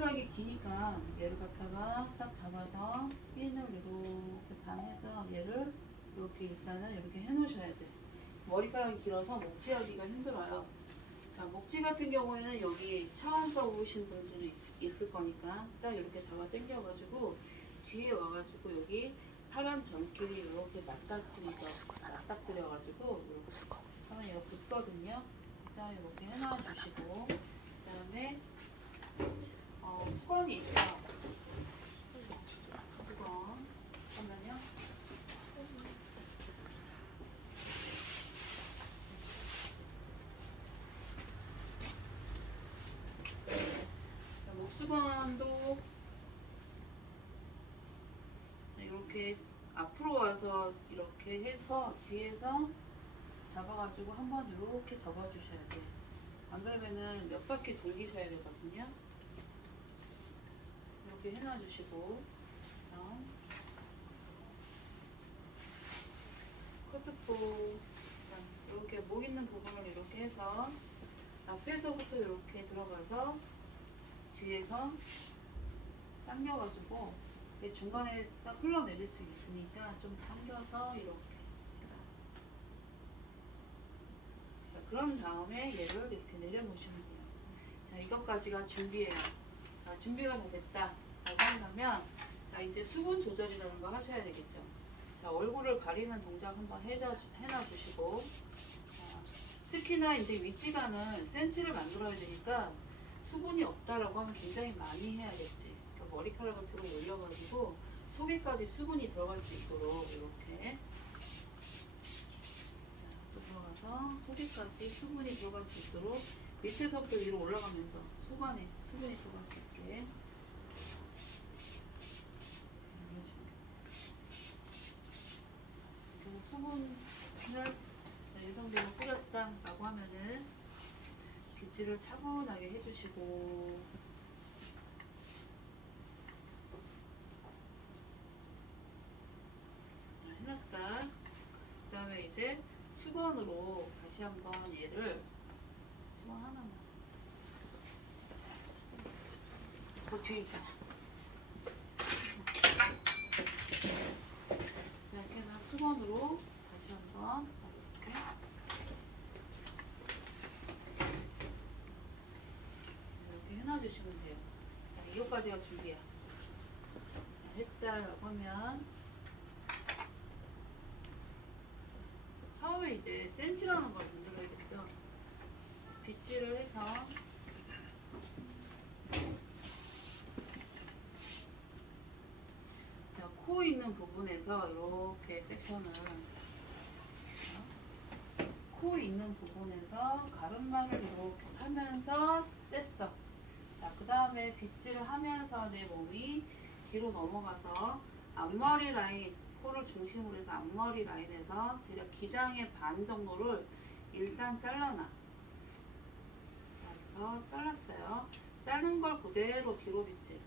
머리카락이 기니까 얘를 갖다가 딱 잡아서 핀을 이렇게 반해서 얘를 이렇게 일단은 이렇게 해 놓으셔야 돼. 머리카락이 길어서 목지하기가 힘들어요. 자, 목지 같은 경우에는 여기 처음 써보신 분들도 있을 거니까 딱 이렇게 잡아 당겨가지고 뒤에 와가지고 여기 파란 점끼리 이렇게 맞닥뜨려가지고 이렇게 하면 얘가 붙거든요. 자, 이렇게 해놔주시고 그 다음에 수건이 있어. 수건. 잠깐만요. 목수건도 이렇게 앞으로 와서 이렇게 해서 뒤에서 잡아가지고 한번 이렇게 접어주셔야 돼요. 안 그러면은 몇 바퀴 돌리셔야 되거든요. 이렇게 해놔주시고, 커트포 이렇게 목 있는 부분을 이렇게 해서 앞에서부터 이렇게 들어가서 뒤에서 당겨가지고 중간에 딱 흘러내릴 수 있으니까 좀 당겨서 이렇게. 자, 그런 다음에 얘를 이렇게 내려놓으시면 돼요. 자, 이것까지가 준비예요. 자, 준비가 다 됐다 라고 한다면, 자, 이제 수분 조절이라는 거 하셔야 되겠죠. 자, 얼굴을 가리는 동작 한번 해놔주시고, 자, 특히나 이제 위치가는 센치를 만들어야 되니까 수분이 없다라고 하면 굉장히 많이 해야겠지. 그러니까 머리카락을 들어 올려가지고 속에까지 수분이 들어갈 수 있도록 이렇게. 또 들어가서 속에까지 수분이 들어갈 수 있도록 밑에서부터 위로 올라가면서 속 안에 수분이 들어갈 수 있게. 그래서 수분을 이 정도로 뿌렸다라고 하면은 빗질을 차분하게 해주시고, 해놨다. 그 다음에 이제 수건으로 다시 한번 얘를, 수건 하나만, 그 뒤에 있잖아. 자, 이렇게 해서 수건으로 다시 한번 이렇게 해놔주시면 돼요. 자, 이거까지가 준비야. 자, 했다라고 하면 처음에 이제 센치라는 걸 만들어야겠죠. 빗질을 해서 코 있는 부분에서 이렇게 섹션을, 코 있는 부분에서 가름만을 이렇게 하면서 쬐어. 자, 그 다음에 빗질을 하면서 내 몸이 뒤로 넘어가서 앞머리 라인, 코를 중심으로 해서 앞머리 라인에서 대략 기장의 반 정도를 일단 잘라놔. 그래서 잘랐어요. 자른 걸 그대로 뒤로 빗질.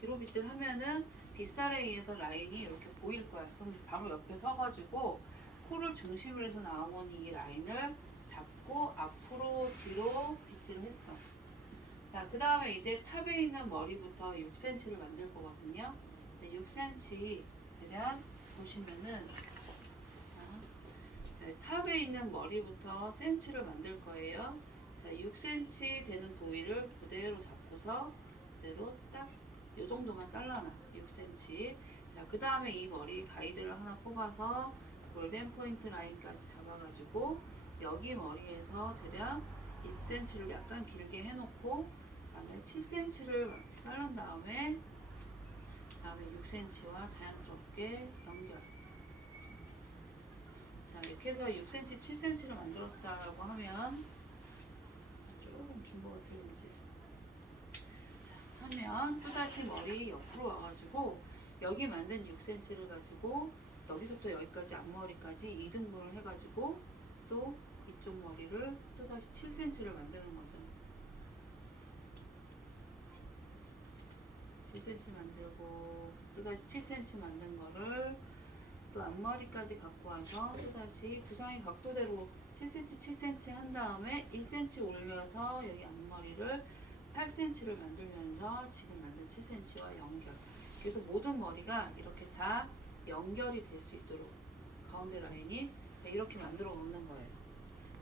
뒤로 빗질 하면은 빗살에 의해서 라인이 이렇게 보일 거야. 그럼 바로 옆에 서가지고 코를 중심으로 해서 나오는 이 라인을 잡고 앞으로 뒤로 빗질을 했어. 자, 그 다음에 이제 탑에 있는 머리부터 6cm를 만들 거거든요. 6cm 대략 보시면은, 자, 탑에 있는 머리부터 cm를 만들 거예요. 자, 6cm 되는 부위를 그대로 잡고서 그대로 딱 이 정도만 잘라놔. 6cm. 자, 그 다음에 이 머리 가이드를 하나 뽑아서 골든 포인트 라인까지 잡아가지고 여기 머리에서 대략 1cm를 약간 길게 해놓고 그다음에 7cm를 자른 다음에 6cm와 자연스럽게 연결. 자, 이렇게 해서 6cm, 7cm를 만들었다라고 하면 조금 긴 것 같아요, 이제. 하면 또다시 머리 옆으로 와가지고 여기 만든 6cm를 가지고 여기서부터 여기까지 앞머리까지 2등분을 해가지고 또 이쪽 머리를 또다시 7cm를 만드는 거죠. 7cm 만들고 또다시 7cm 만든 거를 또 앞머리까지 갖고 와서 또다시 두상의 각도대로 7cm, 7cm 한 다음에 1cm 올려서 여기 앞머리를 8cm를 만들면서 지금 만든 7cm와 연결. 그래서 모든 머리가 이렇게 다 연결이 될 수 있도록 가운데 라인이 이렇게 만들어 놓는 거예요.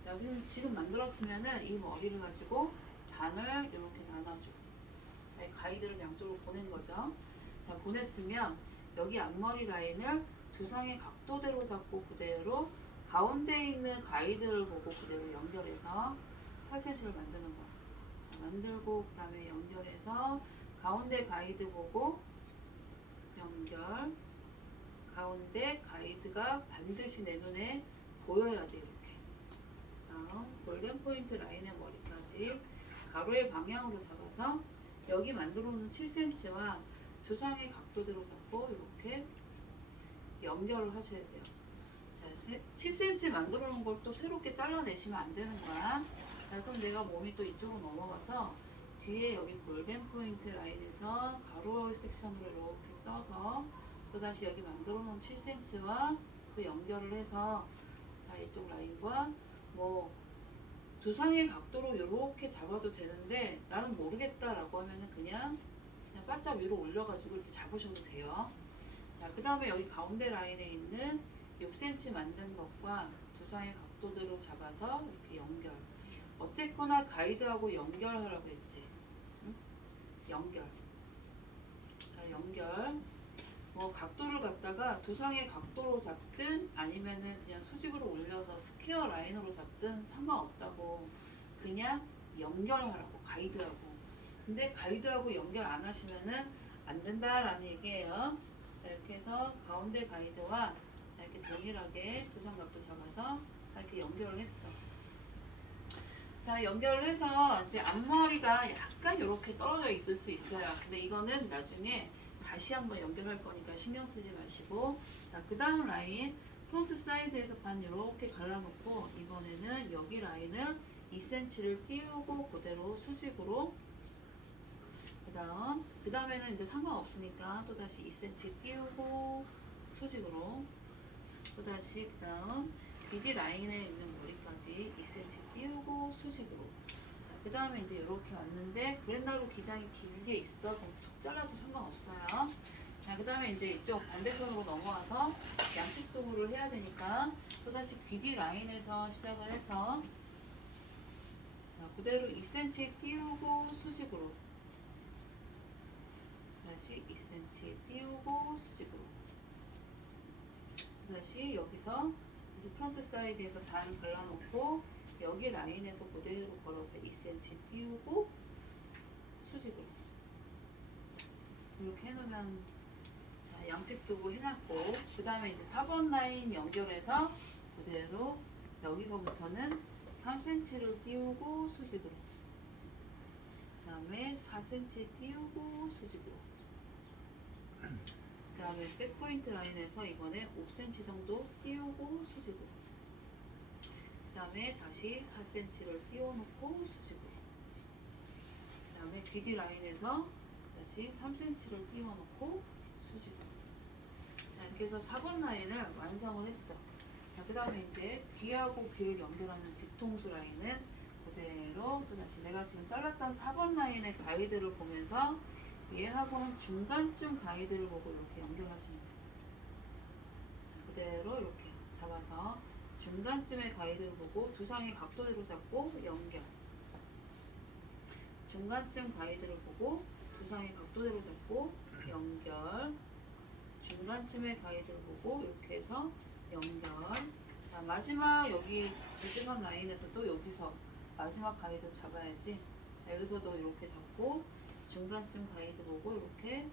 자, 그럼 지금 만들었으면은 이 머리를 가지고 반을 이렇게 나눠줘. 자, 가이드를 양쪽으로 보낸 거죠. 자, 보냈으면 여기 앞머리 라인을 두상의 각도대로 잡고 그대로 가운데 있는 가이드를 보고 그대로 연결해서 8cm를 만드는 거야. 자, 만들고 그 다음에 연결해서 가운데 가이드 보고 연결. 가운데 가이드가 반드시 내 눈에 보여야 돼. 이렇게. 다음 골든 포인트 라인의 머리까지 가로의 방향으로 잡아서 여기 만들어 놓은 7cm와 두상의 각도대로 잡고 이렇게 연결을 하셔야 돼요. 자, 7cm 만들어 놓은 걸 또 새롭게 잘라내시면 안 되는 거야. 자, 그럼 내가 몸이 또 이쪽으로 넘어가서 뒤에 여기 골든 포인트 라인에서 가로 섹션으로 이렇게 떠서 또다시 여기 만들어 놓은 7cm와 또 연결을 해서 자, 이쪽 라인과 뭐 두상의 각도로 이렇게 잡아도 되는데 나는 모르겠다라고 하면은 그냥 바짝 위로 올려가지고 이렇게 잡으셔도 돼요. 자, 그 다음에 여기 가운데 라인에 있는 6cm 만든 것과 두상의 각도대로 잡아서 이렇게 연결. 어쨌거나 가이드하고 연결하라고 했지. 응? 연결. 자, 연결. 뭐 각도를 갖다가 두상의 각도로 잡든 아니면은 그냥 수직으로 올려서 스퀘어 라인으로 잡든 상관없다고. 그냥 연결하라고, 가이드하고. 근데 가이드하고 연결 안 하시면은 안 된다라는 얘기예요. 자, 이렇게 해서 가운데 가이드와 이렇게 동일하게 두상 각도 잡아서 이렇게 연결을 했어. 자, 연결을 해서 이제 앞머리가 약간 이렇게 떨어져 있을 수 있어요. 근데 이거는 나중에 다시 한번 연결할 거니까 신경 쓰지 마시고. 자, 그 다음 라인 프론트 사이드에서 반 이렇게 갈라놓고 이번에는 여기 라인을 2cm를 띄우고 그대로 수직으로 그 다음에는 이제 상관없으니까 또 다시 2cm 띄우고 수직으로 또 다시 그 다음 귀뒤 라인에 있는 머리까지 2cm 띄우고 수직으로. 그 다음에 이제 이렇게 왔는데 브랜나루 기장이 길게 있어. 그럼 툭 잘라도 상관없어요. 자, 그 다음에 이제 이쪽 반대편으로 넘어와서 양측 도구를 해야 되니까 또다시 귀뒤 라인에서 시작을 해서 자, 그대로 2cm 띄우고 수직으로 다시 2cm 띄우고 수직으로 다시 여기서 다시 프론트 사이드에서 반을 발라놓고 여기 라인에서 그대로 걸어서 2cm 띄우고 수직으로 이렇게 해놓으면 자, 양측 두고 해놨고 그 다음에 이제 4번 라인 연결해서 그대로 여기서부터는 3cm를 띄우고 수직으로 그 다음에 4cm 띄우고 수직으로 그 다음에 백포인트 라인에서 이번에 5cm 정도 띄우고 수직으로 그 다음에 다시 4cm를 띄워놓고 수직으로 그 다음에 귀뒤 라인에서 다시 3cm를 띄워놓고 수직으로 자, 이렇게 해서 4번 라인을 완성을 했어. 자, 그 다음에 이제 귀하고 귀를 연결하는 뒤통수 라인은 그대로 또다시 내가 지금 잘랐던 4번 라인의 가이드를 보면서 얘하고 한 중간쯤 가이드를 보고 이렇게 연결하시면 돼요. 자, 그대로 이렇게 잡아서 중간쯤의 가이드를 보고 두상의 각도대로 잡고 연결. 중간쯤 가이드를 보고 두상의 각도대로 잡고 연결. 중간쯤의 가이드를 보고 이렇게 해서 연결. 자, 마지막 여기 조직선 라인에서 또 여기서 마지막 가이드 잡아야지. 여기서도 이렇게 잡고 중간쯤 가이드 보고 이렇게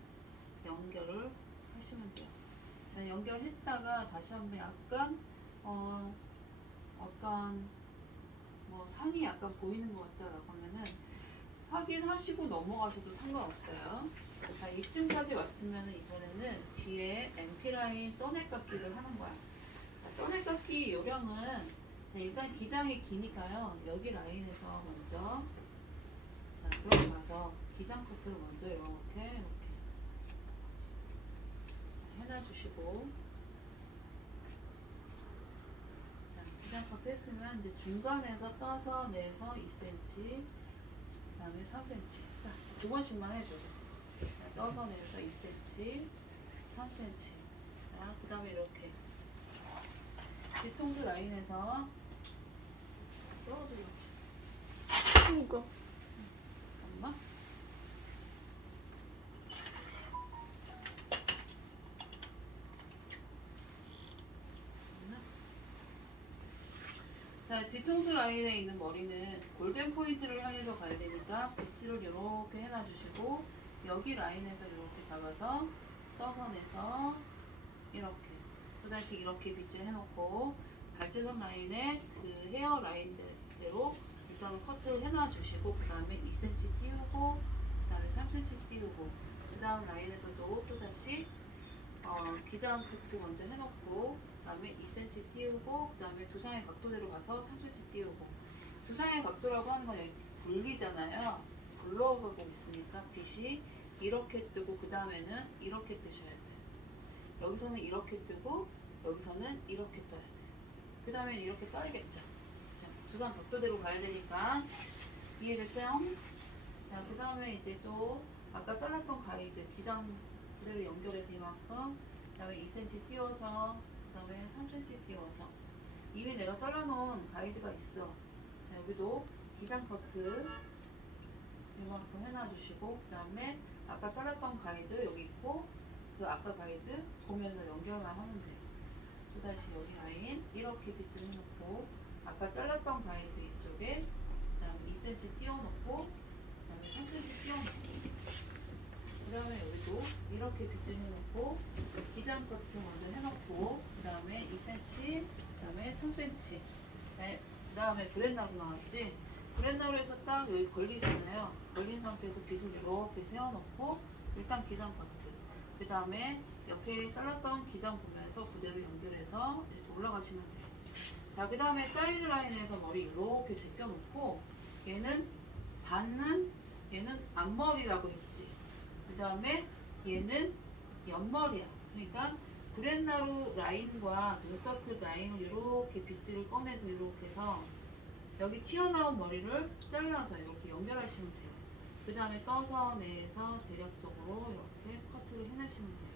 연결을 하시면 돼요. 자, 연결했다가 다시 한번 약간 어떤 뭐 산이 약간 보이는 것 같다라고 하면은 확인하시고 넘어가셔도 상관없어요. 자, 이쯤까지 왔으면 이번에는 뒤에 MP라인 떠내깎기를 하는 거야. 떠내깎기 요령은 일단 기장이 기니까요. 여기 라인에서 먼저 자, 들어가서 기장 커트를 먼저 이렇게 해놔주시고 자, 기장 커트 했으면 이제 중간에서 떠서 내서 2cm 다음에 3cm. 두 번씩만 해줘. 자, 떠서 내서 2cm, 3cm. 자, 그 다음에 이렇게 뒤통수 라인에서 떨어지고. 이거. 잠깐만. 자, 뒤통수 라인에 있는 머리는 골든 포인트를 향해서 가야 되니까 빗질을 이렇게 해놔주시고 여기 라인에서 이렇게 잡아서 떠서 내서 이렇게 또다시 이렇게 빗질 해놓고 발재선 라인에 그 헤어 라인대로 일단은 커트를 해놔주시고 그 다음에 2cm 띄우고 그 다음에 3cm 띄우고 그 다음 라인에서도 또다시 기장 커트 먼저 해놓고 그 다음에 2cm 띄우고 그 다음에 두상의 각도대로 가서 3cm 띄우고 두상의 각도라고 하는 건 여기 분리잖아요. 굴러가고 있으니까 빛이 이렇게 뜨고 그 다음에는 이렇게 뜨셔야 돼요. 여기서는 이렇게 뜨고 여기서는 이렇게 떠야 돼요. 그 다음에 이렇게 떠야겠죠. 자, 두상 각도대로 가야 되니까 이해됐어요? 자, 그 다음에 이제 또 아까 잘랐던 가이드 기장 그대로 연결해서 이만큼 그 다음에 2cm 띄워서 그 다음에 3cm 띄워서 이미 내가 잘라놓은 가이드가 있어. 자, 여기도 기장 커트 이만큼 해놔주시고 그 다음에 아까 잘랐던 가이드 여기 있고 그 아까 가이드 보면서 연결만 하면 돼요. 또다시 여기 라인 이렇게 빗질 해놓고 아까 잘랐던 가이드 이쪽에 그 다음에 2cm 띄워놓고 그 다음에 3cm 띄워놓고 그 다음에 여기도 이렇게 빗질 해놓고 기장 커트 먼저 해놓고 그 다음에 2cm 그 다음에 3cm 그 다음에 브렛나루 나왔지. 브렛나루에서 딱 여기 걸리잖아요. 걸린 상태에서 빗을 이렇게 세워놓고 일단 기장 커트 그 다음에 옆에 잘랐던 기장 보면서 그대로 연결해서 이렇게 올라가시면 돼요. 자, 그 다음에 사이드 라인에서 머리 이렇게 제껴놓고 얘는 받는 얘는 앞머리라고 했지. 그 다음에 얘는 옆머리야. 그러니까 브렛나루 라인과 눈썹끝 라인을 이렇게 빗질을 꺼내서 이렇게 해서 여기 튀어나온 머리를 잘라서 이렇게 연결하시면 돼요. 그 다음에 떠서 내서 대략적으로 이렇게 커트를 해내시면 돼요.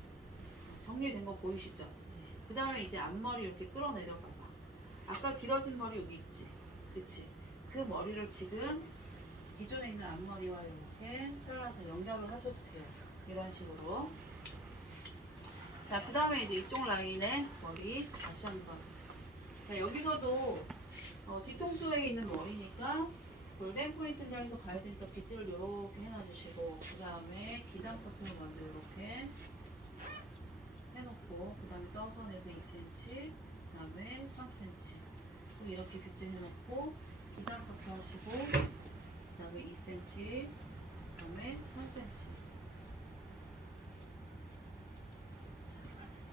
정리된 거 보이시죠? 그 다음에 이제 앞머리 이렇게 끌어내려 봐봐. 아까 길어진 머리 여기 있지? 그치? 그 머리를 지금 기존에 있는 앞머리와 이렇게 잘라서 연결을 하셔도 돼요. 이런 식으로. 자, 그 다음에 이제 이쪽 라인에 머리 다시 한번. 자, 여기서도 뒤통수에 있는 머리니까 골든 포인트를 향해서 가야 되니까 빗질을 이렇게 해놔주시고 그 다음에 기장 커트를 먼저 이렇게 해놓고 그 다음에 떠서 내서 2cm 그 다음에 3cm 또 이렇게 빗질 해놓고 기장 커트 하시고 그 다음에 2cm 그 다음에 3cm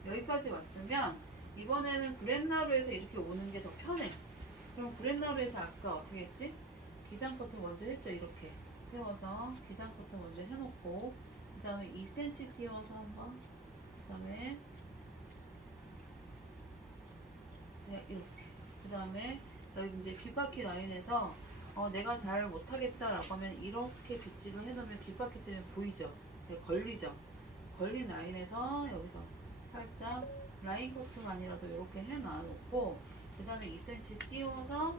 여기까지 왔으면 이번에는 브렛나루에서 이렇게 오는 게 더 편해. 그럼 브렛나루에서 아까 어떻게 했지? 기장 커트 먼저 했죠. 이렇게 세워서 기장 커트 먼저 해놓고 그 다음에 2cm 띄워서 한번 그 다음에 네, 이렇게 그 다음에 여기 이제 귓바퀴 라인에서 내가 잘 못하겠다라고 하면 이렇게 빗질을 해놓으면 귓바퀴 때문에 보이죠? 네, 걸리죠? 걸린 라인에서 여기서 살짝 라인 커트만이라도 이렇게 해놔놓고 그 다음에 2cm 띄워서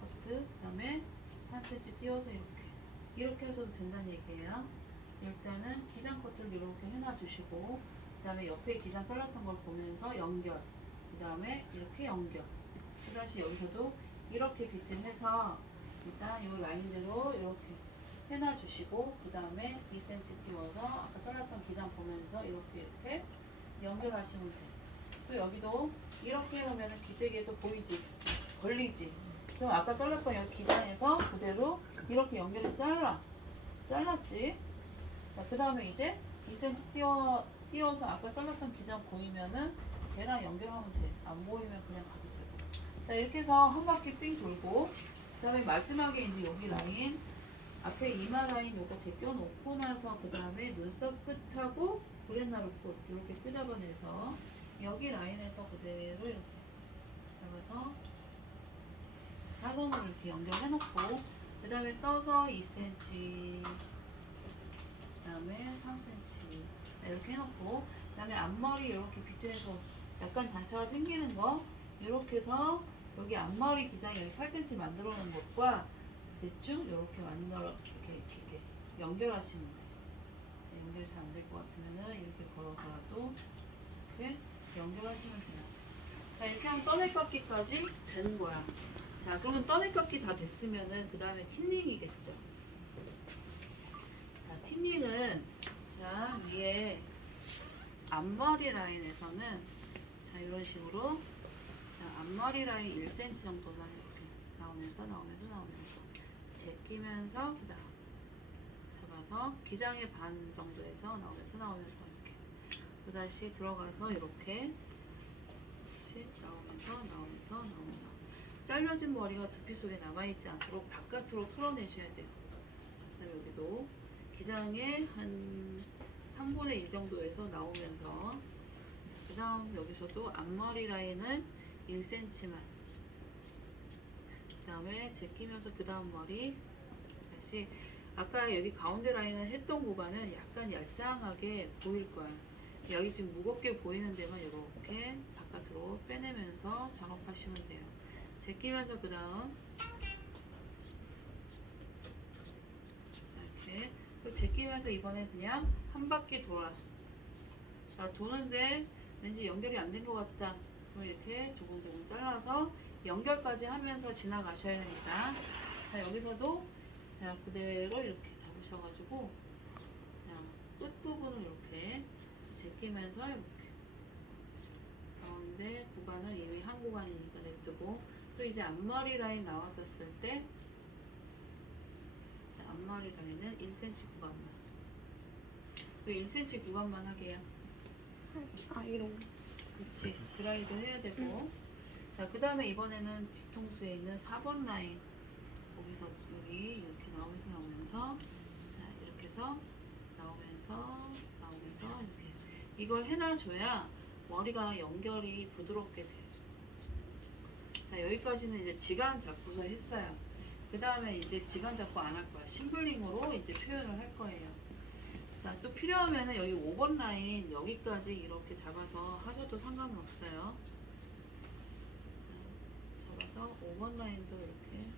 커트 그 다음에 3cm 띄워서 이렇게 하셔도 된다는 얘기예요. 일단은 기장 커트를 이렇게 해놔주시고 그 다음에 옆에 기장 잘랐던 걸 보면서 연결 그 다음에 이렇게 연결 그 다시 여기서도 이렇게 빗질해서 일단 이 라인대로 이렇게 해놔주시고 그 다음에 2cm 띄워서 아까 잘랐던 기장 보면서 이렇게 연결하시면 돼요. 또 여기도 이렇게 해놓으면 기대기에도 보이지? 걸리지? 그럼 아까 잘랐던 여기 기장에서 그대로 이렇게 연결을 잘랐지? 그 다음에 이제 2cm 띄워서 아까 잘랐던 기장 보이면은 걔랑 연결하면 돼. 안 보이면 그냥 가도 되고. 자, 이렇게 해서 한 바퀴 삥 돌고 그 다음에 마지막에 이제 여기 라인 앞에 이마 라인 요거 제껴놓고 나서 그 다음에 눈썹 끝하고 브렛나루 끝 이렇게 끄잡아내서 여기 라인에서 그대로 이렇게 잡아서 사선으로 이렇게 연결해놓고 그 다음에 떠서 2cm, 그 다음에 3cm. 자, 이렇게 해놓고, 그 다음에 앞머리 이렇게 빗질해서 약간 단차가 생기는 거, 이렇게 해서 여기 앞머리 기장 여기 8cm 만들어 놓은 것과 대충 이렇게 만들어, 이렇게 연결하시면 돼요. 연결이 잘 안 될 것 같으면은 이렇게 걸어서라도 이렇게 연결하시면 돼요. 자, 이렇게 하면 떠내깎기까지 되는 거야. 자, 그러면 떠내깎기 다 됐으면은 그 다음에 틴닝이겠죠. 자, 틴닝은 자 위에 앞머리 라인에서는 자 이런 식으로 자 앞머리 라인 1cm 정도만 이렇게 나오면서 제끼면서 그 다음 잡아서 기장의 반 정도에서 나오면서 이렇게 또 다시 들어가서 이렇게 다시 나오면서 잘려진 머리가 두피 속에 남아있지 않도록 바깥으로 털어내셔야 돼요. 그 다음에 여기도 기장의 한 3분의 1 정도에서 나오면서 그 다음 여기서도 앞머리 라인은 1cm만 그 다음에 제끼면서 그 다음 머리 다시 아까 여기 가운데 라인을 했던 구간은 약간 얄쌍하게 보일 거야. 여기 지금 무겁게 보이는 데만 이렇게 바깥으로 빼내면서 작업하시면 돼요. 제끼면서 그 다음 이렇게 또 제끼면서 이번에 그냥 한 바퀴 돌아. 자, 도는데 왠지 연결이 안 된 것 같다. 그럼 이렇게 조금 잘라서 연결까지 하면서 지나가셔야 됩니다. 자, 여기서도 자, 그대로 이렇게 잡으셔가지고 끝부분을 이렇게 제끼면서 이렇게 가운데 구간은 이미 한 구간이니까 냅두고 또 이제 앞머리 라인 나왔었을 때 자, 앞머리 라인은 1cm 구간만 또 1cm 구간만 하게요. 아, 이런. 그치, 드라이도 해야 되고 자, 그 다음에 이번에는 뒤통수에 있는 4번 라인 거기서 여기 이렇게 나오면서 자, 이렇게 해서 나오면서 이렇게 이걸 해놔줘야 머리가 연결이 부드럽게 돼요. 자, 여기까지는 이제 지간 잡고서 했어요. 그 다음에 이제 지간 잡고 안 할 거야. 심블링으로 이제 표현을 할 거예요. 자, 또 필요하면은 여기 5번 라인 여기까지 이렇게 잡아서 하셔도 상관은 없어요. 자, 잡아서 5번 라인도 이렇게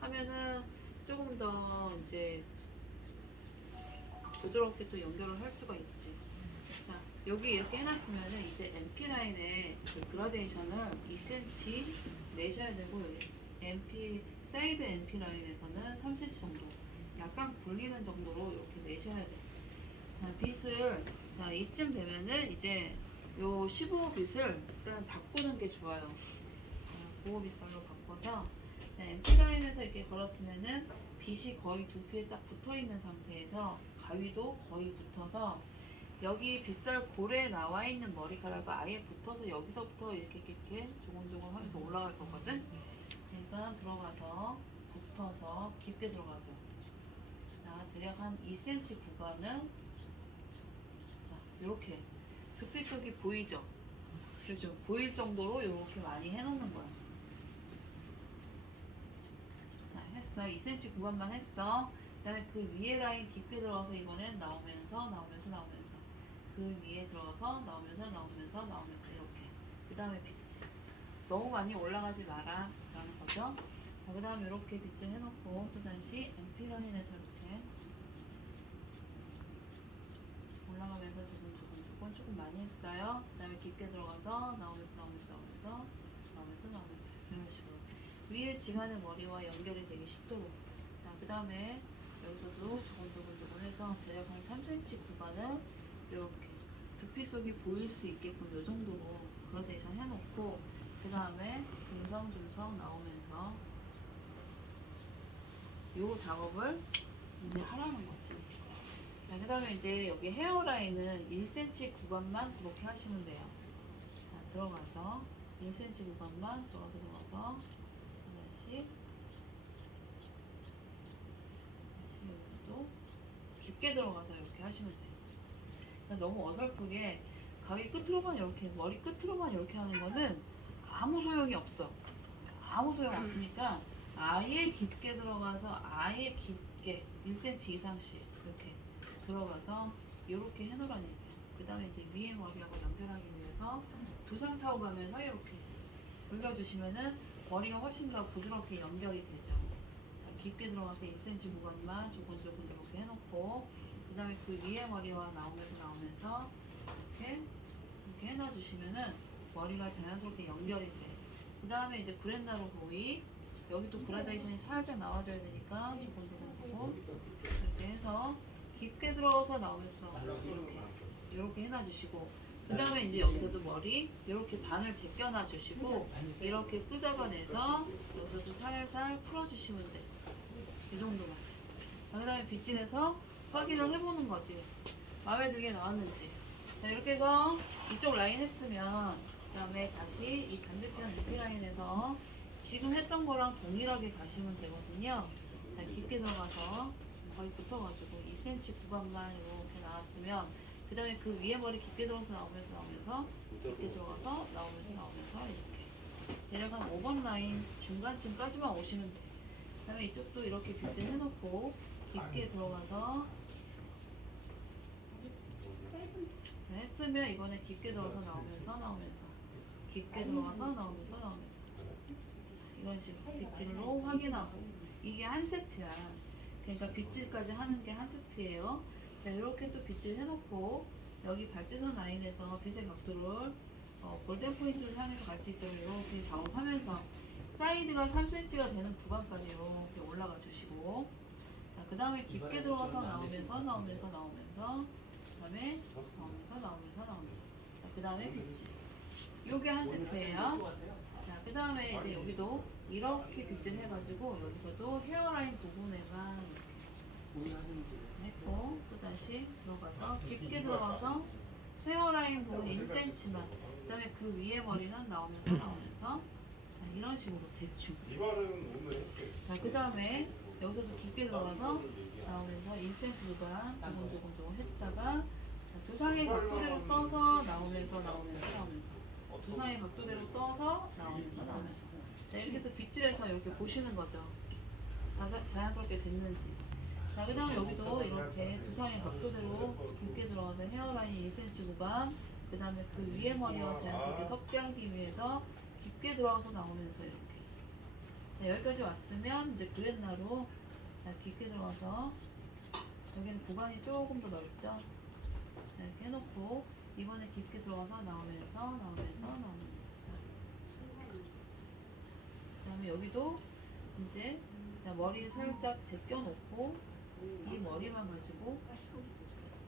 하면은 조금 더 이제 부드럽게 또 연결을 할 수가 있지. 자, 여기 이렇게 해놨으면은 이제 MP 라인에 그 그라데이션을 2cm 내셔야 되고 여기 MP 사이드 MP 라인에서는 3cm 정도 약간 굴리는 정도로 이렇게 내셔야 돼. 자, 빗을 자 이쯤 되면은 이제 요 15빗을 일단 바꾸는 게 좋아요. 자, 보호 빗살로 바꿔서 MP 라인에서 이렇게 걸었으면은 빗이 거의 두피에 딱 붙어 있는 상태에서 가위도 거의 붙어서 여기 빗살 골에 나와 있는 머리카락이 아예 붙어서 여기서부터 이렇게 조금조금 하면서 올라갈 거거든. 그러니까 들어가서 붙어서 깊게 들어가죠. 자, 대략 한 2cm 구간을 자, 이렇게 두피 속이 보이죠? 그렇죠? 보일 정도로 이렇게 많이 해놓는 거야. 자, 했어. 2cm 구간만 했어. 그 다음에 그 위에 라인 깊게 들어가서 이번엔 나오면서 그 위에 들어가서 나오면서 이렇게 그 다음에 빗질 너무 많이 올라가지 마라 라는 거죠. 그 다음에 이렇게 빗질 해놓고 또 다시 MP 라인에서 이렇게 올라가면서 조금 많이 했어요. 그 다음에 깊게 들어가서 나오면서 이런 식으로 위에 지간의 머리와 연결이 되기 쉽도록. 자, 그 다음에 여기서도 조금 해서 대략 한 3cm 구간을 이렇게 두피 속이 보일 수 있게끔 이 정도로 그라데이션 해놓고 그 다음에 듬성듬성 나오면서 요 작업을 이제 하라는 거지. 그 다음에 이제 여기 헤어라인은 1cm 구간만 그렇게 하시면 돼요. 자, 들어가서 1cm 구간만 들어가서 다시 여기서도 깊게 들어가서 이렇게 하시면 돼요. 너무 어설프게 가위 끝으로만 이렇게 머리 끝으로만 이렇게 하는 거는 아무 소용이 없어. 아무 소용 없으니까 아예 깊게 들어가서 아예 깊게 1cm 이상씩 이렇게 들어가서 이렇게 해놓으라는 얘기예요. 그 다음에 이제 위에 머리하고 연결하기 위해서 두상 타고 가면서 이렇게 올려주시면은 머리가 훨씬 더 부드럽게 연결이 되죠. 자, 깊게 들어가서 1cm 구간만 조금 이렇게 해놓고 그 다음에 그 위에 머리와 나오면서 이렇게 해놔주시면은 머리가 자연스럽게 연결이 돼. 그 다음에 이제 구렛나루 보이 여기도 그라데이션이 살짝 나와줘야 되니까 조금 이렇게 해서 깊게 들어가서 나오면서 이렇게 해놔주시고 그 다음에 이제 여기서도 머리 이렇게 반을 제껴놔주시고 이렇게 끄잡아내서 여기서도 살살 풀어주시면 돼. 이 정도만. 그 다음에 빗질해서 확인을 해보는 거지. 마음에 들게 나왔는지. 자, 이렇게 해서 이쪽 라인 했으면 그 다음에 다시 이 반대편 이렇게 라인에서 지금 했던 거랑 동일하게 가시면 되거든요. 자, 깊게 들어가서 거의 붙어가지고 2cm 구간만 이렇게 나왔으면 그 다음에 그 위에 머리 깊게 들어가서 나오면서 깊게 들어가서 나오면서 이렇게 대략 한 5번 라인 중간쯤까지만 오시면 돼요. 그 다음에 이쪽도 이렇게 빗질 해놓고 깊게 들어가서 자, 했으면 이번에 깊게 들어가서 나오면서 깊게 들어가서 나오면서 자, 이런 식으로 빗질로 확인하고 이게 한 세트야. 그러니까 빗질까지 하는 게 한 세트예요. 자, 이렇게 또 빗질 해놓고 여기 발제선 라인에서 빗의 각도를 골든 포인트를 향해서 갈 수 있도록 이렇게 작업하면서 사이드가 3cm가 되는 구간까지 이렇게 올라가 주시고 자, 그 다음에 깊게 들어가서 나오면서 그 다음에 나오면서 자, 그 다음에 빗질 요게 한 세트예요. 자, 그 다음에 이제 여기도 이렇게 빗질 해가지고 여기서도 헤어라인 부분에만 했고 또 다시 들어가서 깊게 들어가서 헤어라인 부분 1cm만 그 다음에 그 위에 머리는 나오면서 자, 이런 식으로 대충 자, 그 다음에 여기서도 깊게 들어가서 나오면서 1cm 구간 조금 했다가 자, 두상의 각도대로 떠서 나오면서 두상의 각도대로 떠서 나오면서 자, 이렇게 해서 빗질해서 이렇게 보시는 거죠. 자연스럽게 됐는지. 자, 그 다음에 여기도 이렇게 두상의 각도대로 깊게 들어가서 헤어라인 1cm 구간 그 다음에 그 위에 머리와 자연스럽게 섭취하기 위해서 깊게 들어가서 나오면서 이렇게 자, 여기까지 왔으면 이제 그렛나루 깊게 들어가서 여기는 구간이 조금 더 넓죠. 이렇게 해놓고 이번에 깊게 들어가서 나오면서 그 다음에 여기도 이제 자, 머리 살짝 제껴놓고 이 머리만 가지고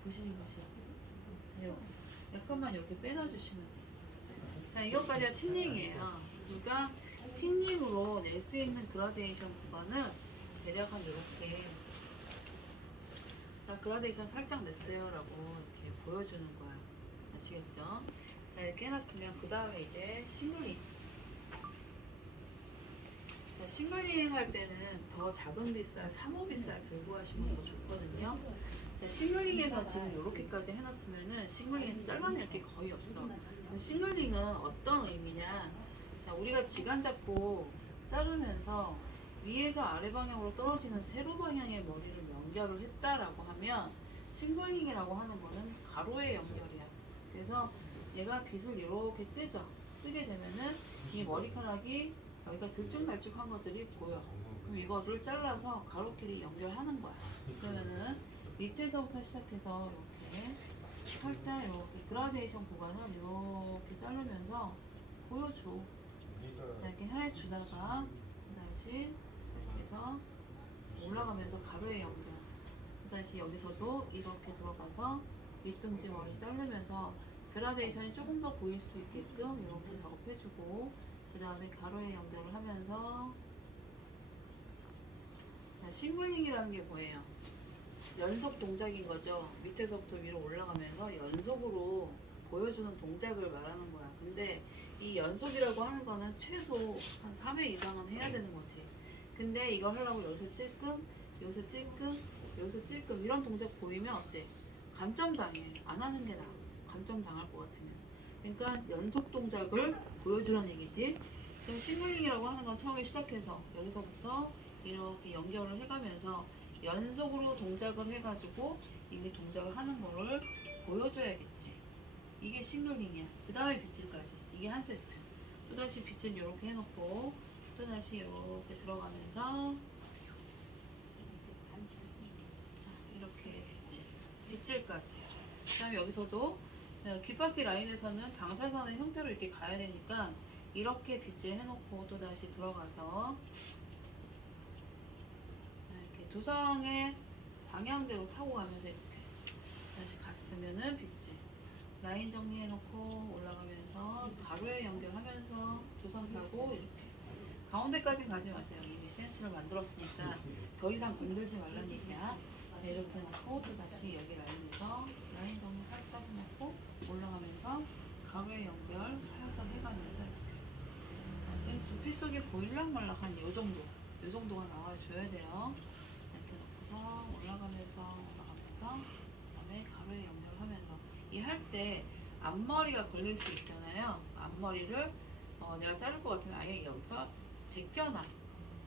부시부시 약간만 이렇게 빼놔주시면 돼요. 자, 이것까지가 틴닝이에요. 그러니까 틴닝으로 낼 수 있는 그라데이션 구간을 대략 한 이렇게 나 그라데이션 살짝 냈어요 라고 이렇게 보여주는 거야. 아시겠죠? 자, 이렇게 해놨으면 그 다음에 이제 싱글링. 자, 싱글링 할 때는 더 작은 빗살, 3호 빗살 들고 하시면 더 좋거든요. 자, 싱글링에서 지금 이렇게까지 해놨으면은 싱글링에서 잘라낼 게 거의 없어. 그럼 싱글링은 어떤 의미냐? 자, 우리가 지간 잡고 자르면서 위에서 아래 방향으로 떨어지는 세로 방향의 머리를 연결을 했다라고 하면 싱글링이라고 하는 거는 가로의 연결이야. 그래서 얘가 빗을 이렇게 뜨죠. 뜨게 되면은 이 머리카락이 여기가 들쭉날쭉한 것들이 보여. 그럼 이거를 잘라서 가로끼리 연결하는 거야. 그러면은 밑에서부터 시작해서 이렇게 살짝 이렇게 그라데이션 구간을 이렇게 자르면서 보여줘. 자, 이렇게 해주다가 다시 해서 올라가면서 가로의 연결. 다시 여기서도 이렇게 들어가서 밑둥지 머리 자르면서 그라데이션이 조금 더 보일 수 있게끔 이렇게 작업해주고 그 다음에 가로에 연결을 하면서 자, 싱글링이라는 게 뭐예요? 연속 동작인 거죠. 밑에서부터 위로 올라가면서 연속으로 보여주는 동작을 말하는 거야. 근데 이 연속이라고 하는 거는 최소 한 3회 이상은 해야 되는 거지. 근데 이걸 하려고 여기서 찔끔, 여기서 찔끔, 여기서 찔끔 이런 동작 보이면 어때? 감점 당해. 안 하는 게 나아. 감점 당할 것 같으면. 그러니까 연속 동작을 보여주라는 얘기지. 그럼 싱글링이라고 하는 건 처음에 시작해서 여기서부터 이렇게 연결을 해가면서 연속으로 동작을 해가지고 이게 동작을 하는 거를 보여줘야겠지. 이게 싱글링이야. 그 다음에 빗질까지. 이게 한 세트. 또다시 빗질 이렇게 해놓고 또다시 이렇게 들어가면서 자, 이렇게 빗질. 빗질까지. 그 다음에 여기서도 귓바퀴 라인에서는 방사선의 형태로 이렇게 가야 되니까 이렇게 빗질 해놓고 또다시 들어가서 이렇게 두상의 방향대로 타고 가면서 이렇게 다시 갔으면은 빗질 라인 정리해놓고 올라가면서 가로에 연결하면서 두상 타고 이렇게 가운데까지 가지 마세요. 이미 센치를 만들었으니까 더 이상 건들지 말란 얘기야. 네, 이렇게 놓고 또 다시 여기 라인에서 라인 정리 살짝 해놓고 올라가면서 가로에 연결 살짝 해가면서 이렇게. 자, 지금 두피 속에 보일락말락 한 요 정도, 요 정도가 나와줘야 돼요. 이렇게 놓고서 올라가면서 그다음에 가로에 연결하면서 이 할 때 앞머리가 걸릴 수 있잖아요. 앞머리를 내가 자를 것 같으면 아예 여기서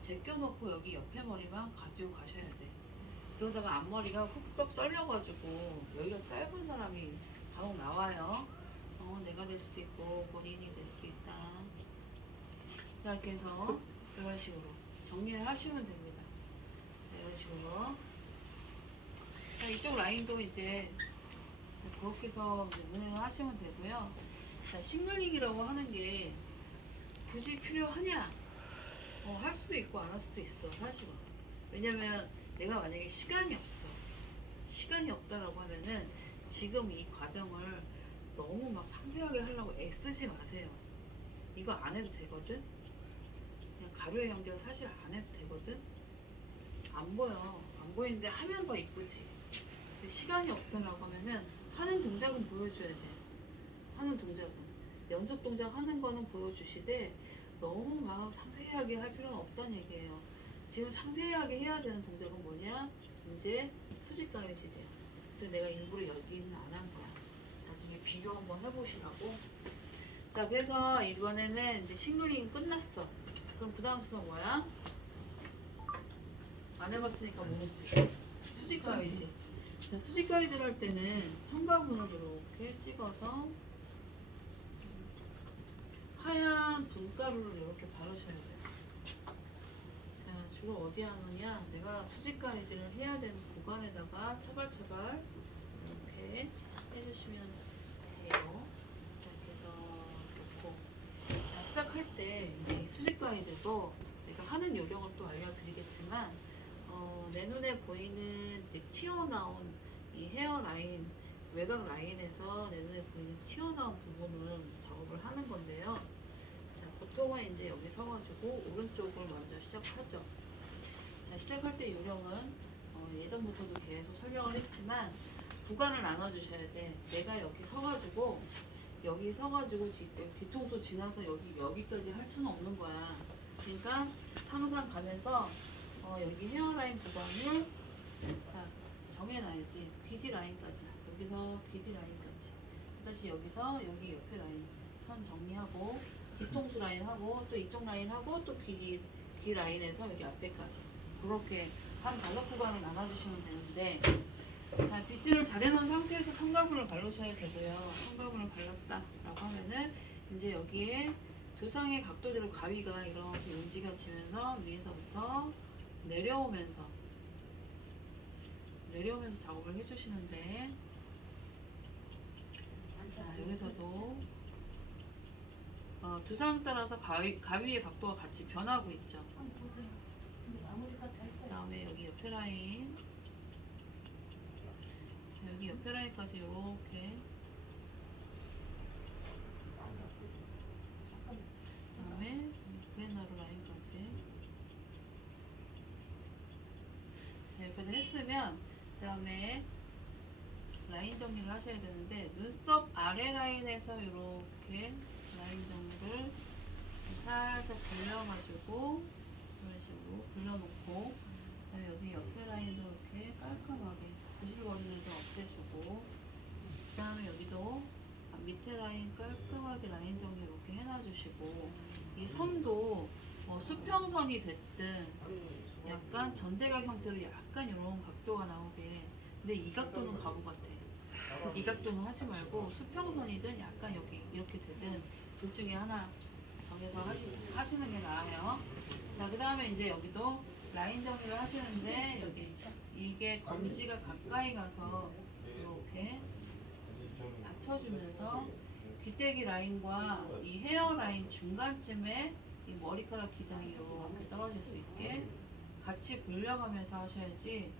제껴놓고 여기 옆에 머리만 가지고 가셔야 돼. 그러다가 앞머리가 훅떡 잘려가지고 여기가 짧은 사람이 간혹 나와요. 내가 될 수도 있고 본인이 될 수도 있다. 자, 이렇게 해서 이런 식으로 정리를 하시면 됩니다. 자, 이런 식으로. 자, 이쪽 라인도 이제 그렇게 해서 운행을 하시면 되고요. 자, 싱글링이라고 하는 게 굳이 필요하냐? 할 수도 있고 안 할 수도 있어, 사실은. 왜냐면 내가 만약에 시간이 없어. 시간이 없다라고 하면은 지금 이 과정을 너무 막 상세하게 하려고 애쓰지 마세요. 이거 안 해도 되거든? 그냥 가로의 연결 사실 안 해도 되거든? 안 보여. 안 보이는데 하면 더 이쁘지. 근데 시간이 없다라고 하면은 하는 동작은 보여줘야 돼. 하는 동작은. 연속 동작 하는 거는 보여주시되 너무 막 상세하게 할 필요는 없다는 얘기예요. 지금 상세하게 해야 되는 동작은 뭐냐? 이제 수직 가위질이야. 그래서 내가 일부러 여기는 안 한 거야. 나중에 비교 한번 해보시라고. 자, 그래서 이번에는 이제 싱글링이 끝났어. 그럼 그 다음 순서 뭐야? 안 해봤으니까 모르지. 수직 가위질. 자, 수직 가위질 할 때는 청가분을 이렇게 찍어서 하얀 분가루를 이렇게 바르셔야 돼요. 자, 주로 어디 하느냐? 내가 수직 가위질을 해야 되는 구간에다가 차발차발 이렇게 해주시면 돼요. 자, 이렇게 해서 놓고. 자, 시작할 때 이제 이 수직 가위질도 내가 하는 요령을 또 알려드리겠지만, 내 눈에 보이는 이제 튀어나온 이 헤어라인, 외곽 라인에서 내 눈에 보이는 튀어나온 부분을 작업을 하는 건데요. 자, 보통은 이제 여기 서가지고 오른쪽을 먼저 시작하죠. 자, 시작할 때 요령은 예전부터도 계속 설명을 했지만 구간을 나눠주셔야 돼. 내가 여기 서가지고 뒤통수 지나서 여기까지 할 수는 없는 거야. 그러니까 항상 가면서 여기 헤어라인 구간을 정해놔야지. 귀뒤 라인까지. 여기서 귀뒤 라인까지. 다시 여기서 여기 옆에 라인 선 정리하고 뒤통수 라인 하고 또 이쪽 라인 하고 또 귀 라인에서 여기 앞에까지. 그렇게 한 5구간을 나눠주시면 되는데, 자, 빗질을 잘 해놓은 상태에서 첨가물을 바르셔야 되고요. 첨가물을 발랐다라고 하면은 이제 여기에 두상의 각도대로 가위가 이렇게 움직여지면서 위에서부터 내려오면서 작업을 해주시는데, 자, 여기서도 두상 따라서 가위의 각도가 같이 변하고 있죠. 그 다음에 여기 옆에 라인, 여기 옆에 라인까지 이렇게, 그 다음에 그레나루 라인까지. 자, 여기까지 했으면 그 다음에 라인 정리를 하셔야 되는데, 눈썹 아래 라인에서 이렇게 라인 정리를 살짝 돌려가지고 이런 식으로 돌려놓고, 그 다음에 여기 옆에 라인도 이렇게 깔끔하게 부실거리는 좀 없애주고, 그 다음에 여기도 밑에 라인 깔끔하게 라인 정리 이렇게 해놔주시고 이 선도 뭐 수평선이 됐든 약간 전대각 형태로 약간 이런 각도가 나오게. 근데 이 각도는 바보 같아. 이 각도는 하지 말고 수평선이든 약간 여기 이렇게 되든 둘 중에 하나 정해서 하시는 게 나아요. 자, 그 다음에 이제 여기도 라인 정리를 하시는데 여기 이게 검지가 가까이 가서 이렇게 받쳐주면서 귀때기 라인과 이 헤어 라인 중간쯤에 이 머리카락 기장이 이렇게 떨어질 수 있게 같이 굴려가면서 하셔야지.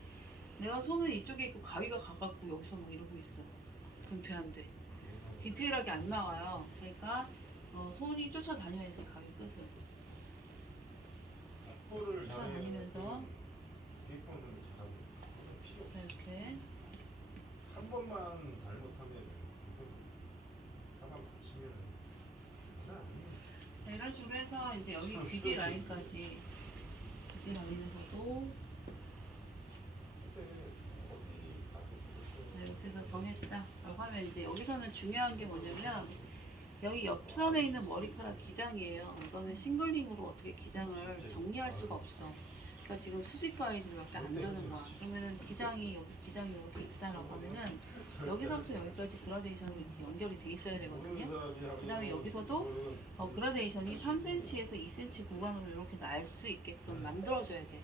내가 손은 이쪽에 있고 가위가 가깝고 여기서 막 이러고 있어. 그럼 돼 안 돼? 디테일하게 안 나와요. 그러니까 손이 쫓아다녀야지 가위 끝을. 쫓아다니면서 이렇게 한 번만 잘못하면 사람 다치면 자, 이런 식으로 해서 이제 여기 귀뒤 라인까지 귀뒤 라인에서도 자, 이렇게 해서 정했다라고 하면 이제 여기서는 중요한 게 뭐냐면 여기 옆선에 있는 머리카락 기장이에요. 이거는 싱글링으로 어떻게 기장을 정리할 수가 없어. 그러니까 지금 수직 가위질밖에 안 되는 거야. 그러면은 기장이 여기 기장이 이렇게 있다라고 하면은 여기서부터 여기까지 그라데이션으로 이렇게 연결이 돼 있어야 되거든요. 그 다음에 여기서도 그라데이션이 3cm에서 2cm 구간으로 이렇게 날 수 있게끔 만들어줘야 돼.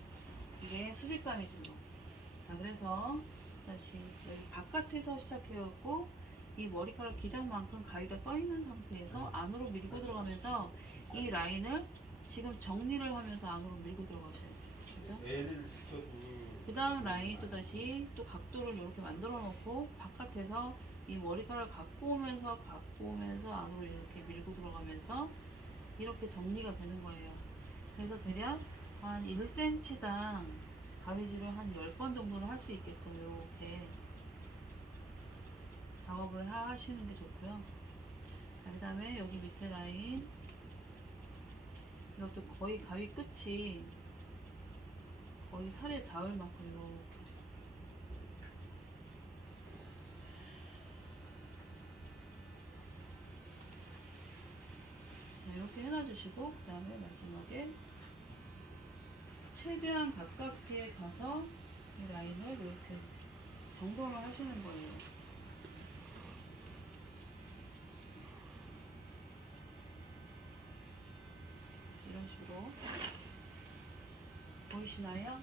이게 수직 가위질로. 자, 그래서 다시 여기 바깥에서 시작해갖고 이 머리카락 기장만큼 가위가 떠 있는 상태에서 안으로 밀고 들어가면서 이 라인을 지금 정리를 하면서 안으로 밀고 들어가셔야 돼요. 그죠? 애를 시켜도 그 다음 라인 또 다시 또 각도를 이렇게 만들어 놓고 바깥에서 이 머리카락 갖고 오면서 안으로 이렇게 밀고 들어가면서 이렇게 정리가 되는 거예요. 그래서 대략 한 1cm당 가위질을 한 10번 정도는 할 수 있게끔 이렇게 작업을 하시는 게 좋고요. 그 다음에 여기 밑에 라인 이것도 거의 가위 끝이 거의 살에 닿을 만큼 이렇게 이렇게 해놔주시고 그 다음에 마지막에 최대한 가깝게 가서 이 라인을 이렇게 정돈을 하시는 거예요. 이런 식으로 보이시나요?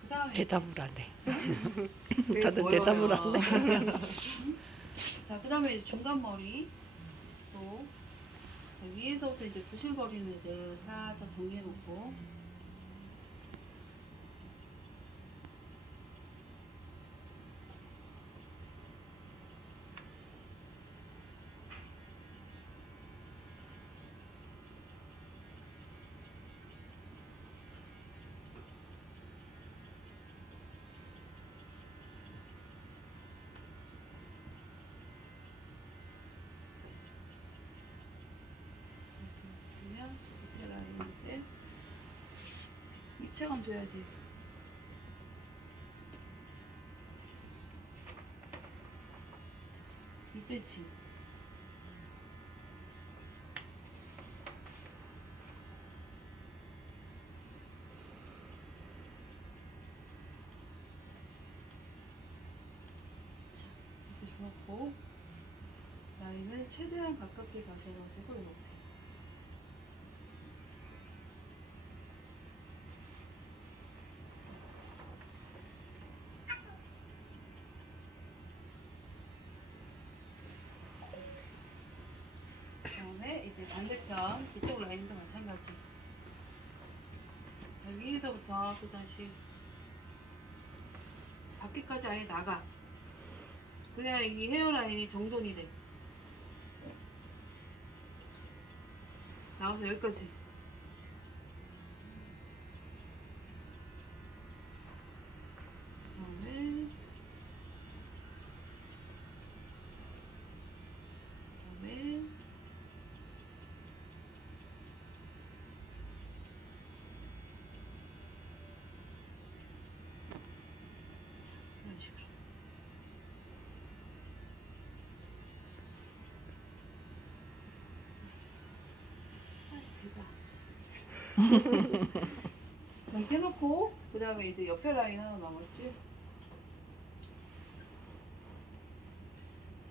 그 다음에 대답을 안 해. 다들 대답을 안 해. 자, 그 다음에 이제 중간 머리 또 위에서부터 이제 부실거리는 애들 살짝 정리해 놓고 밑에 라인 이제 입체감 줘야지. 이 c m 자, 이렇게 줘놓고 라인을 최대한 가깝게 가셔가지고 이렇게 그다음에 이제 반대편 이쪽 라인도 마찬가지. 위에서부터 또 다시 밖에까지 아예 나가. 그래야 이 헤어라인이 정돈이 돼. 나와서 여기까지. 그다음에 이런 식으로. 이렇게 해놓고 그 다음에 이제 옆에 라인 하나 남았지.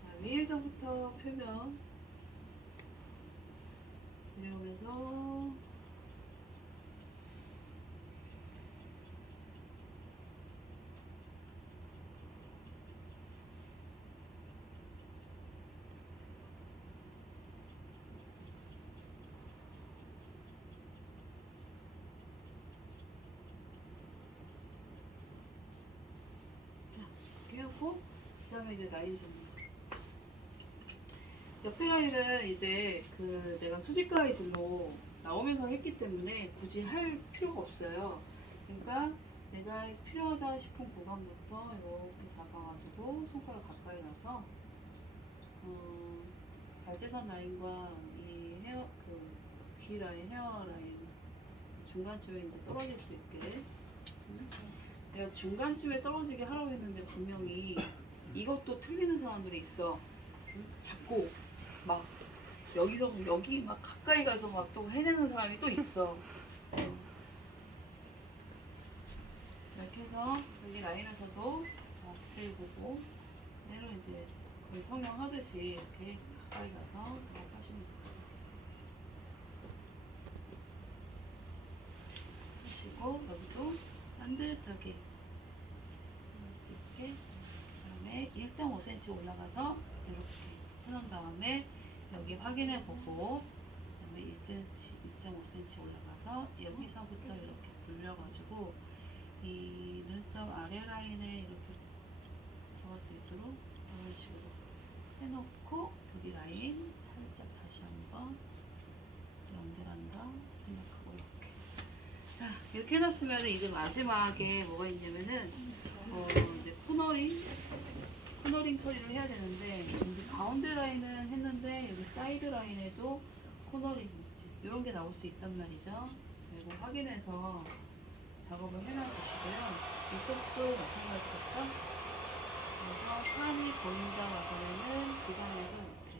자, 위에서부터 펴면 내려오면서 이렇게 하고 그 다음에 이제 라인 잡는 거. 옆에 라인은 이제 그 내가 수직 가이질로 나오면서 했기 때문에 굳이 할 필요가 없어요. 그러니까 내가 필요하다 싶은 구간부터 이렇게 잡아가지고 손가락 가까이 가서 발재선 라인과 이 헤어 귀 라인, 헤어 라인 중간쯤에 이제 떨어질 수 있게. 내가 중간쯤에 떨어지게 하라고 했는데 분명히 이것도 틀리는 사람들이 있어. 자꾸 막 여기서 여기 막 가까이 가서 막 또 해내는 사람이 또 있어. 이렇게 해서 여기 라인에서도 앞을 보고 얘를 이제 거의 성형하듯이 이렇게 가까이 가서 작업하시면 돼요. 하시고 여기도 반듯하게 이럴 수 있게 그다음에 1.5cm 올라가서 이렇게 해놓은 다음에 여기 확인해 보고 그다음에 2.5cm 올라가서 여기서부터 이렇게 굴려가지고 이 눈썹 아래 라인에 이렇게 들어갈 수 있도록 이런 식으로 해놓고 여기 라인 살짝 다시 한번 연결한다 생각하고 이렇게. 자, 이렇게 해놨으면 이제 마지막에 뭐가 있냐면은 이제 코너링 처리를 해야 되는데 이제 가운데 라인은 했는데 여기 사이드 라인에도 코너링 이런 게 나올 수 있단 말이죠. 그리고 확인해서 작업을 해놔주시고요. 이쪽도 마찬가지겠죠. 그래서 산이 보인다 하면은 기장에서 이렇게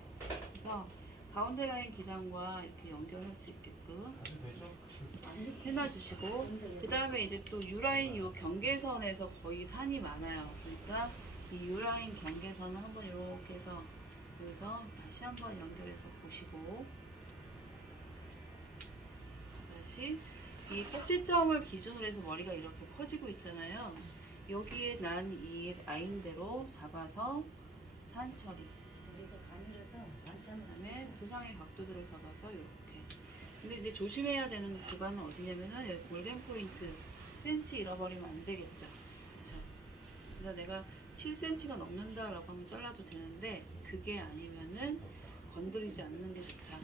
그래서 가운데 라인 기장과 이렇게 연결할 수 있게끔 해놔주시고 그 다음에 이제 또 U라인 요 경계선에서 거의 산이 많아요. 그러니까 이 U라인 경계선을 한번 이렇게 해서 여기서 다시 한번 연결해서 보시고 다시 이 꼭지점을 기준으로 해서 머리가 이렇게 퍼지고 있잖아요. 여기에 난 이 라인대로 잡아서 산 처리. 그다음에 두상의 각도대로 잡아서 이렇게. 근데 이제 조심해야 되는 구간은 어디냐면은 여기 골든 포인트 센치 잃어버리면 안 되겠죠. 그렇죠. 그래서 내가 7cm가 넘는다라고 하면 잘라도 되는데 그게 아니면은 건드리지 않는 게 좋다.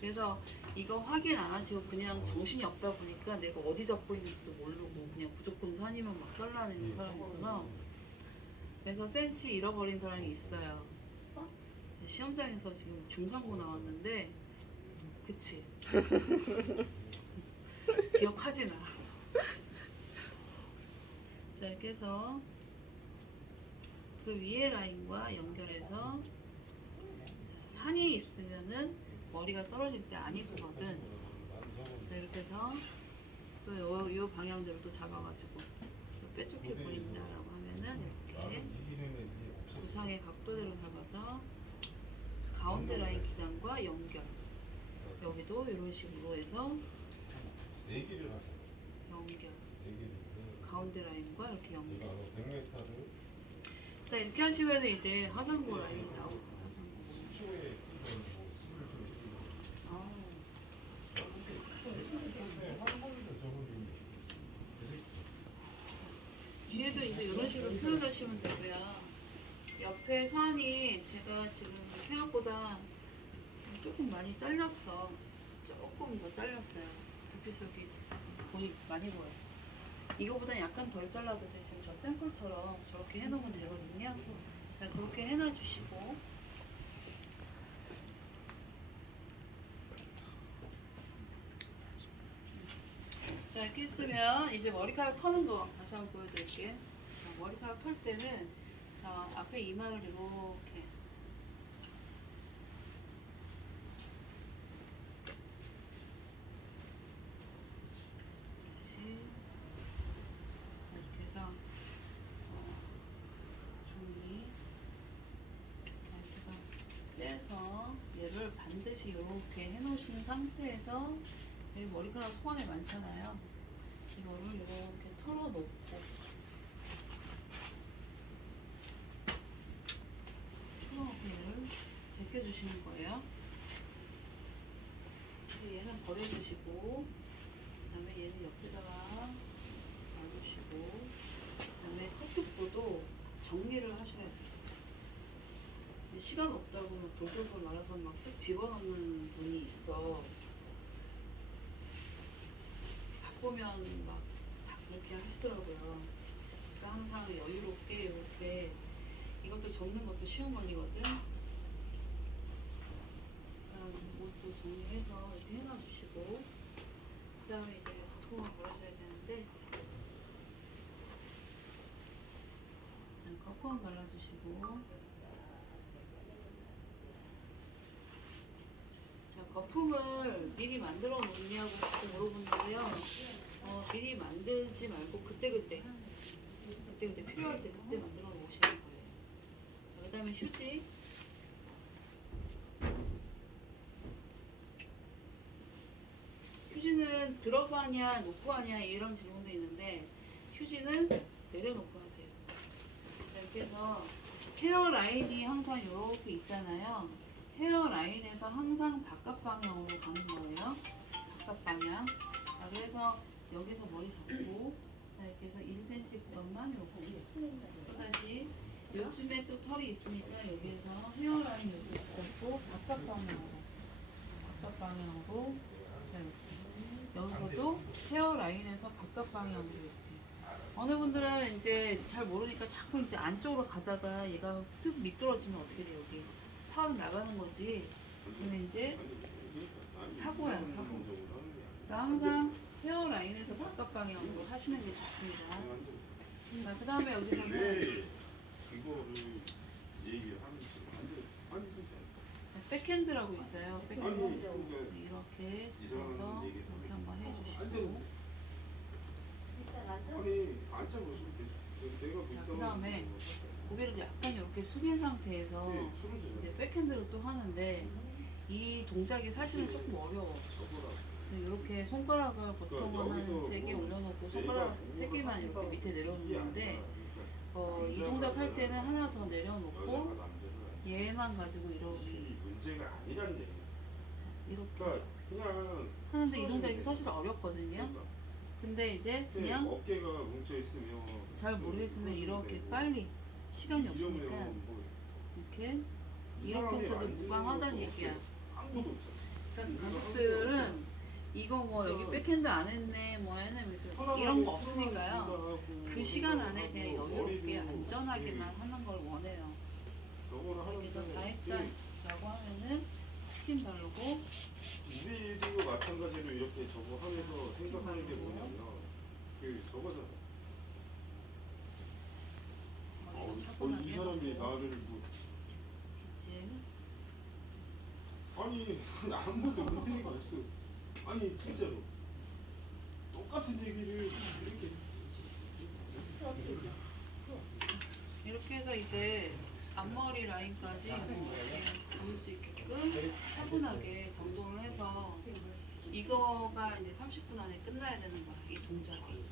그래서 이거 확인 안 하시고 그냥 정신이 없다 보니까 내가 어디 잡고 있는지도 모르고 그냥 무조건 산이면 막 잘라내는 사람이 있어서 그래서 센치 잃어버린 사람이 있어요. 시험장에서 지금 중상고 나왔는데 그치? 기억하진 않아. 자, 이렇게 해서 그 위에 라인과 연결해서 자, 산이 있으면은 머리가 떨어질 때 안 이쁘거든. 자, 이렇게 해서 또 요 방향대로 또 잡아가지고 뾰족해 보인다라고 하면은 이렇게 두상의 각도대로 잡아서 가운데 라인 기장과 연결. 여기도 이런 식으로 해서 연결. 가운데 라인과 이렇게 연결. 자, 이렇게 하시면 이제 화상고 라인이 나오고 화상고. 뒤에도 이제 이런 식으로 표현하시면 되고요. 옆에 산이 제가 지금 생각보다 조금 많이 잘렸어. 조금 더 잘렸어요. 두피속이 거의 많이 보여요. 이거보다 약간 덜 잘라도 돼. 지금 저 샘플처럼 저렇게 해놓으면 되거든요. 자, 그렇게 해놔주시고. 자, 이렇게 했으면 이제 머리카락 터는 거 다시 한번 보여드릴게요. 자, 머리카락 털 때는 자, 앞에 이마를 이렇게 이거를 반드시 이렇게 해놓으신 상태에서 여기 머리카락 손에 많잖아요. 이거를 이렇게 털어놓고 얘를 제껴주시는 거예요. 그래서 얘는 버려주시고, 그다음에 얘는 옆에다가 놔주시고, 그다음에 끝쪽부도 정리를 하셔야 돼요. 시간 없다고 막 돌돌돌 말아서 막 쓱 집어넣는 분이 있어. 바쁘면 막 다 그렇게 하시더라고요. 그래서 항상 여유롭게 이렇게 이것도 접는 것도 시험 걸리거든. 옷도 정리해서 이렇게 해놔주시고, 그 다음에 이제 거품을 발라줘야 되는데, 거품 발라주시고, 자, 거품을 미리 만들어 놓냐고 자꾸 물어보는데요. 미리 만들지 말고 그때그때 필요할 때 그때 만들어 놓으시는 거예요. 자, 그 다음에 휴지. 휴지는 들어서 하냐 놓고 하냐 이런 질문도 있는데, 휴지는 내려놓고 하세요. 자, 이렇게 해서 헤어라인이 항상 이렇게 있잖아요. 헤어라인에서 항상 바깥 방향으로 가는 거예요. 바깥 방향. 자, 그래서 여기서 머리 잡고, 자, 이렇게 해서 1cm 구간만 요거. 또다시 요즘에 또 털이 있으니까 여기에서 헤어라인 여기 잡고 바깥 방향으로 자, 이렇게. 여기서도 헤어라인에서 바깥 방향으로 이렇게. 어느 분들은 이제 잘 모르니까 자꾸 이제 안쪽으로 가다가 얘가 툭 미끄러지면 어떻게 돼, 여기 파는 나가는 거지. 근데 이제 사고야, 사고. 그러니까 항상 헤어라인에서 바깥 방향으로 하시는 게 좋습니다. 자, 그 다음에 여기서는 왜 이거를 얘기를 하는지 아니 진짜 백핸드라고 있어요. 백핸드. 아니 이렇게 해서 이렇게 한번 해주시고, 아니 앉아보시면 돼. 내가 자, 그 다음에 고개를 약간 이렇게 숙인 상태에서 이제 백핸드를 또 하는데, 이 동작이 사실은 조금 어려워. 그래서 이렇게 손가락을 보통은 한 3개 올려놓고 손가락 3개만 이렇게 밑에 내려놓는데, 이 동작 할 때는 하나 더 내려놓고 얘만 가지고 이렇게 문제가 아니란 얘기. 이렇게 그러니까 그냥 하는데, 이 동작이 사실 어렵거든요. 근데 이제 그냥 어깨가 뭉쳐 있으면 잘 모르겠으면 이렇게 빨리 시간이 없으니까 이렇게 해서도 무방하다는 얘기야. 아무도 없어. 그러니까 가족들은 이거 뭐 여기 백핸드 안 했네 뭐 했네 이런 거 없으니까요. 그 시간 안에 그냥 여유롭게 안전하게만 하는 걸 원해요. 자, 그래서 다 했다라고 하면은 스킨 바르고, 우리도 마찬가지로 이렇게 저거 하면서 생각하는 게 뭐냐면 그 저거잖아. 머리도 이 차분하게 사람이 해주고, 나를 뭐 빗질. 아니 아무도 문제가 없어. 아니 진짜로 똑같은 얘기를 이렇게 해서 이제 앞머리 라인까지 보일 수 있게끔 차분하게 정돈을 해서, 이거가 이제 30분 안에 끝나야 되는 거야, 이 동작이.